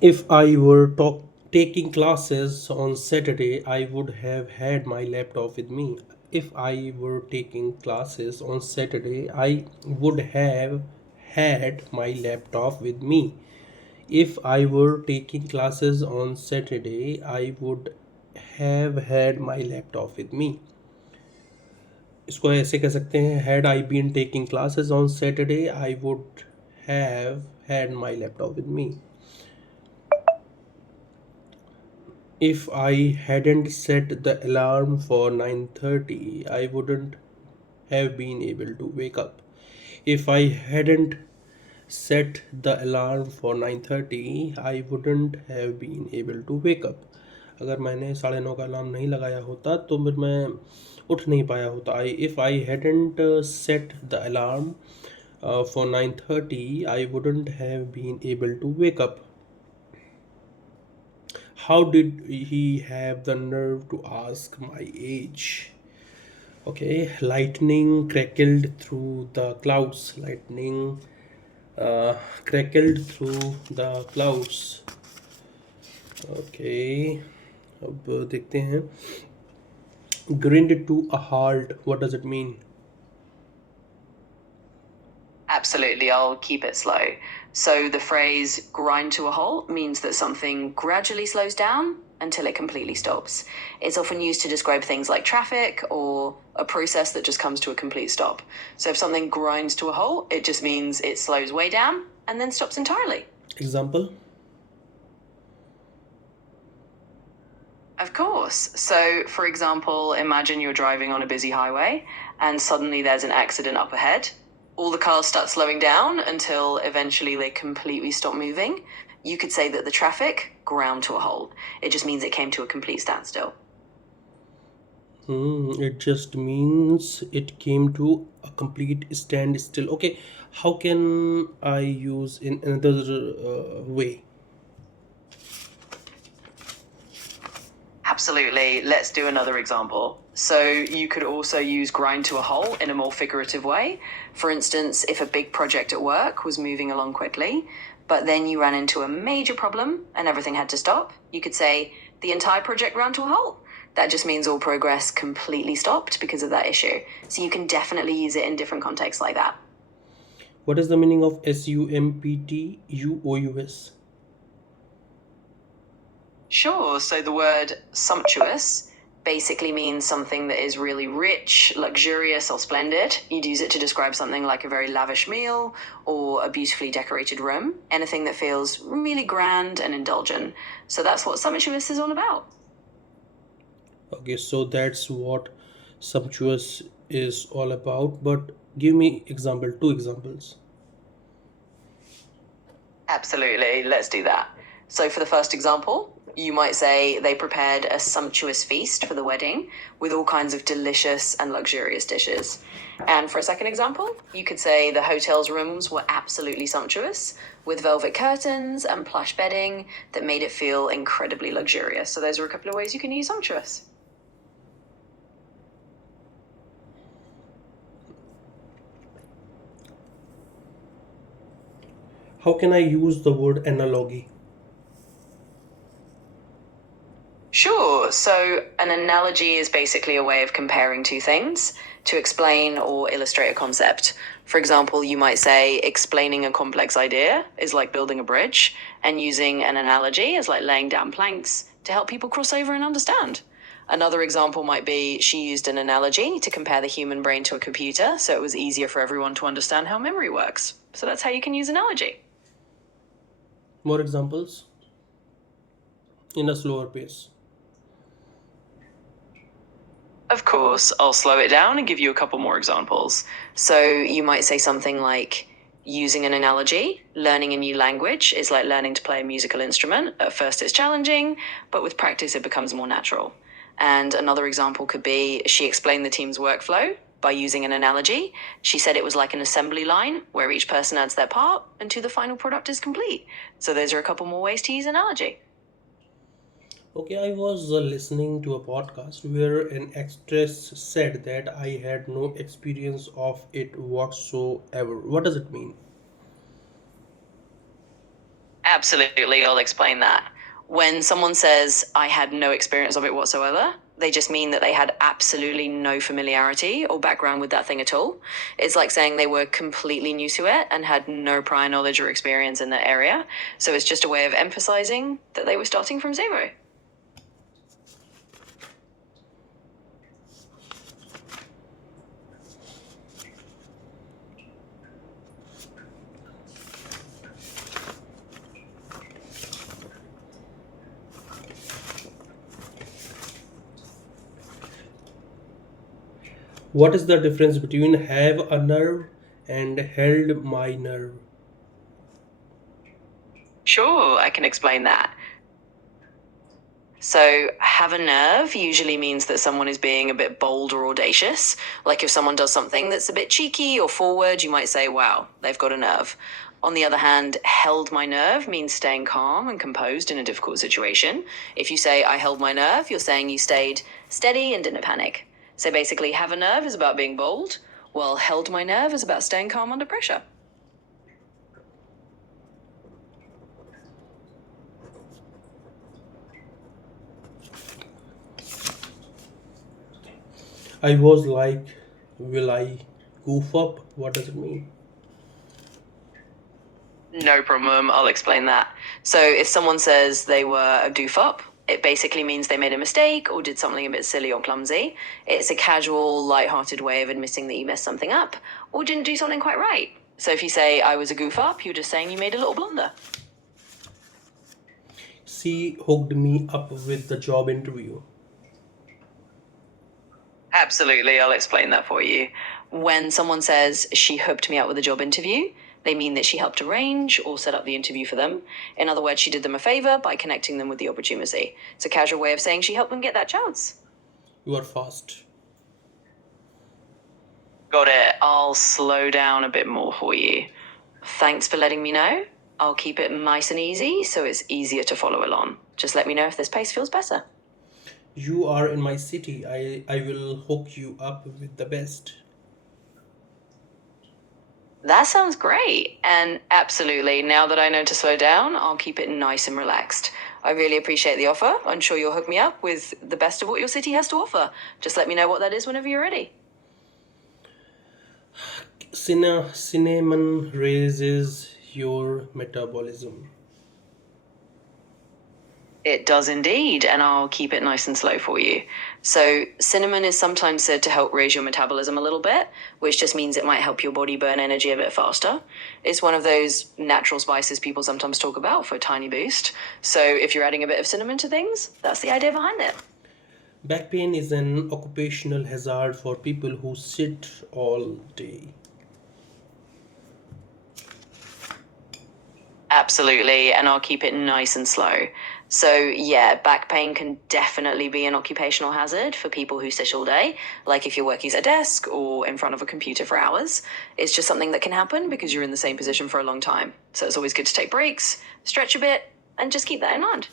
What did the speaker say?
If I were taking classes on Saturday, I would have had my laptop with me. If I were taking classes on Saturday, I would have had my laptop with me. If I were taking classes on Saturday, I would have had my laptop with me. इसको ऐसे कह सकते हैं, had I been taking classes on Saturday, I would have had my laptop with me. If I hadn't set the alarm for 9:30, I wouldn't have been able to wake up. If I hadn't set the alarm for 9:30, I wouldn't have been able to wake up. अगर मैंने 9:30 का alarm नहीं लगाया होता तो फिर मैं उठ नहीं पाया होता. If I hadn't set the alarm for 9:30, I wouldn't have been able to wake up. How did he have the nerve to ask my age? Okay, lightning crackled through the clouds. Lightning crackled through the clouds. Okay, अब देखते हैं. Grinned to a halt. What does it mean? Absolutely, I'll keep it slow. So the phrase grind to a halt means that something gradually slows down until it completely stops. It's often used to describe things like traffic or a process that just comes to a complete stop. So if something grinds to a halt, it just means it slows way down and then stops entirely. Example? Of course. So, for example, imagine you're driving on a busy highway and suddenly there's an accident up ahead. All the cars start slowing down until eventually they completely stop moving. You could say that the traffic ground to a halt. It just means it came to a complete standstill. It just means it came to a complete standstill. Okay, how can I use in another way? Absolutely. Let's do another example. So you could also use grind to a halt in a more figurative way. For instance, if a big project at work was moving along quickly, but then you ran into a major problem and everything had to stop, you could say the entire project ran to a halt. That just means all progress completely stopped because of that issue. So you can definitely use it in different contexts like that. What is the meaning of sumptuous? Sure. So the word sumptuous basically means something that is really rich, luxurious, or splendid. You'd use it to describe something like a very lavish meal or a beautifully decorated room, anything that feels really grand and indulgent. So that's what sumptuous is all about. Okay, so that's what sumptuous is all about, but give me example, two examples. Absolutely. Let's do that. So, for the first example, you might say they prepared a sumptuous feast for the wedding with all kinds of delicious and luxurious dishes. And for a second example, you could say the hotel's rooms were absolutely sumptuous with velvet curtains and plush bedding that made it feel incredibly luxurious. So, those are a couple of ways you can use sumptuous. How can I use the word analogy? Sure. So, an analogy is basically a way of comparing two things to explain or illustrate a concept. For example, you might say explaining a complex idea is like building a bridge, and using an analogy is like laying down planks to help people cross over and understand. Another example might be she used an analogy to compare the human brain to a computer, so it was easier for everyone to understand how memory works. So, that's how you can use analogy. More examples in a slower pace. Of course, I'll slow it down and give you a couple more examples. So you might say something like, using an analogy, learning a new language is like learning to play a musical instrument. At first it's challenging, but with practice it becomes more natural. And another example could be, she explained the team's workflow by using an analogy. She said it was like an assembly line where each person adds their part until the final product is complete. So those are a couple more ways to use analogy. Okay, I was listening to a podcast where an actress said that I had no experience of it whatsoever. What does it mean? Absolutely, I'll explain that. When someone says, I had no experience of it whatsoever, they just mean that they had absolutely no familiarity or background with that thing at all. It's like saying they were completely new to it and had no prior knowledge or experience in that area. So it's just a way of emphasizing that they were starting from zero. What is the difference between have a nerve and held my nerve? Sure, I can explain that. So, have a nerve usually means that someone is being a bit bold or audacious. Like if someone does something that's a bit cheeky or forward, you might say, wow, they've got a nerve. On the other hand, held my nerve means staying calm and composed in a difficult situation. If you say, I held my nerve, you're saying you stayed steady and didn't panic. So basically, have a nerve is about being bold, while held my nerve is about staying calm under pressure. I was like, will I goof up? What does it mean? No problem, I'll explain that. So, if someone says they were a goof up, it basically means they made a mistake or did something a bit silly or clumsy. It's a casual, light-hearted way of admitting that you messed something up or didn't do something quite right. So, if you say, I was a goof up, you're just saying you made a little blunder. She hooked me up with the job interview. Absolutely, I'll explain that for you. When someone says she hooked me up with a job interview, they mean that she helped arrange or set up the interview for them. In other words, she did them a favor by connecting them with the opportunity. It's a casual way of saying she helped them get that chance. You are fast. Got it. I'll slow down a bit more for you. Thanks for letting me know. I'll keep it nice and easy so it's easier to follow along. Just let me know if this pace feels better. You are in my city. I will hook you up with the best. That sounds great. And absolutely, now that I know to slow down, I'll keep it nice and relaxed. I really appreciate the offer. I'm sure you'll hook me up with the best of what your city has to offer. Just let me know what that is whenever you're ready. Cinnamon raises your metabolism. It does indeed, and I'll keep it nice and slow for you. So, cinnamon is sometimes said to help raise your metabolism a little bit, which just means it might help your body burn energy a bit faster. It's one of those natural spices people sometimes talk about for a tiny boost. So, if you're adding a bit of cinnamon to things, that's the idea behind it. Back pain is an occupational hazard for people who sit all day. Absolutely, and I'll keep it nice and slow. So, yeah, back pain can definitely be an occupational hazard for people who sit all day, like if you're working at a desk or in front of a computer for hours. It's just something that can happen because you're in the same position for a long time. So, it's always good to take breaks, stretch a bit, and just keep that in mind.